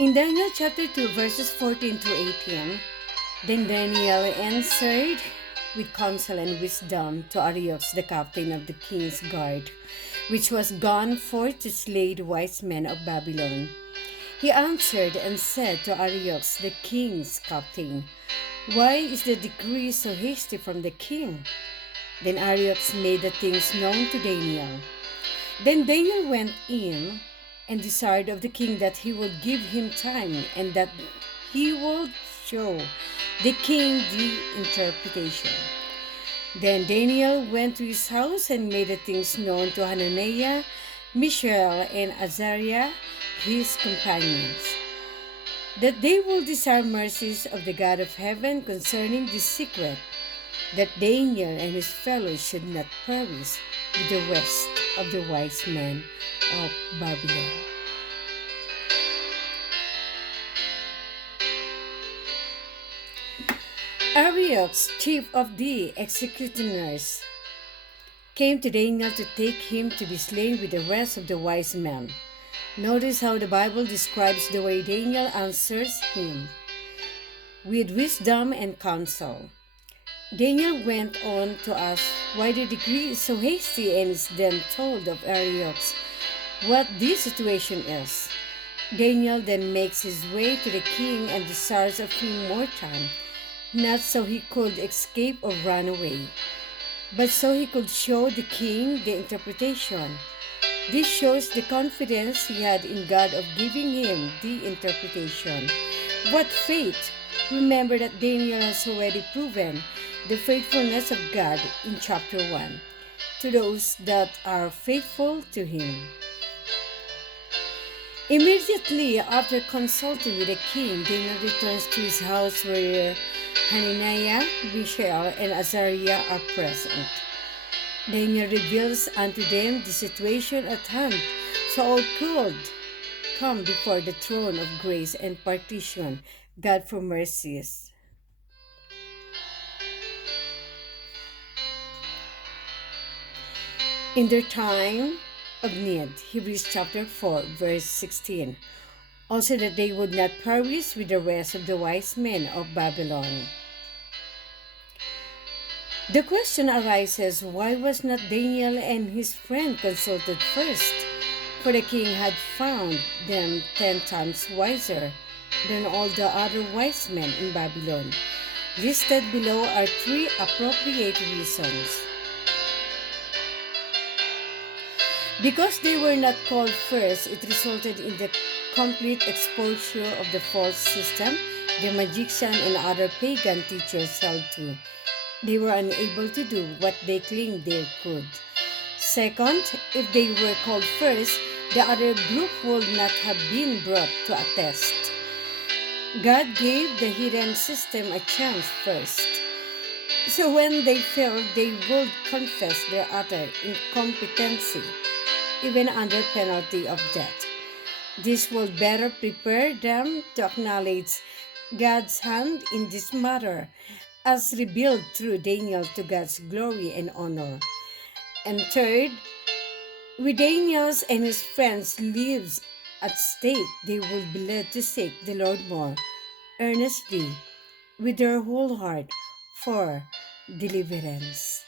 In Daniel chapter 2, verses 14 to 18, then Daniel answered with counsel and wisdom to Arioch, the captain of the king's guard, which was gone forth to slay the wise men of Babylon. He answered and said to Arioch, the king's captain, "Why is the decree so hasty from the king?" Then Arioch made the things known to Daniel. Then Daniel went in and desired of the king that he would give him time and that he would show the king the interpretation. Then Daniel went to his house and made the things known to Hananiah, Mishael, and Azariah, his companions, that they will desire mercies of the God of heaven concerning this secret, that Daniel and his fellows should not perish with the rest of the wise men of Babylon. Arioch, chief of the executioners, came to Daniel to take him to be slain with the rest of the wise men. Notice how the Bible describes the way Daniel answers him with wisdom and counsel. Daniel went on to ask why the decree is so hasty and is then told of Arioch what this situation is. Daniel then makes his way to the king and desires of him more time, not so he could escape or run away, but so he could show the king the interpretation. This shows the confidence he had in God of giving him the interpretation. What faith! Remember that Daniel has already proven the faithfulness of God in chapter 1 to those that are faithful to him. Immediately after consulting with the king, Daniel returns to his house where Hananiah, Mishael, and Azariah are present. Daniel reveals unto them the situation at hand, so all could come before the throne of grace and petition God for mercies. In their time of need, Hebrews chapter 4, verse 16, also that they would not perish with the rest of the wise men of Babylon. The question arises, why was not Daniel and his friend consulted first? For the king had found them 10 times wiser than all the other wise men in Babylon. Listed below are 3 appropriate reasons. Because they were not called first, it resulted in the complete exposure of the false system the magician and other pagan teachers held to. They were unable to do what they claimed they could. Second, if they were called first, the other group would not have been brought to a test. God gave the hidden system a chance first. So when they failed, they would confess their utter incompetency, even under penalty of death. This will better prepare them to acknowledge God's hand in this matter, as revealed through Daniel to God's glory and honor. And third, with Daniel's and his friends' lives at stake, they would be led to seek the Lord more earnestly with their whole heart for deliverance.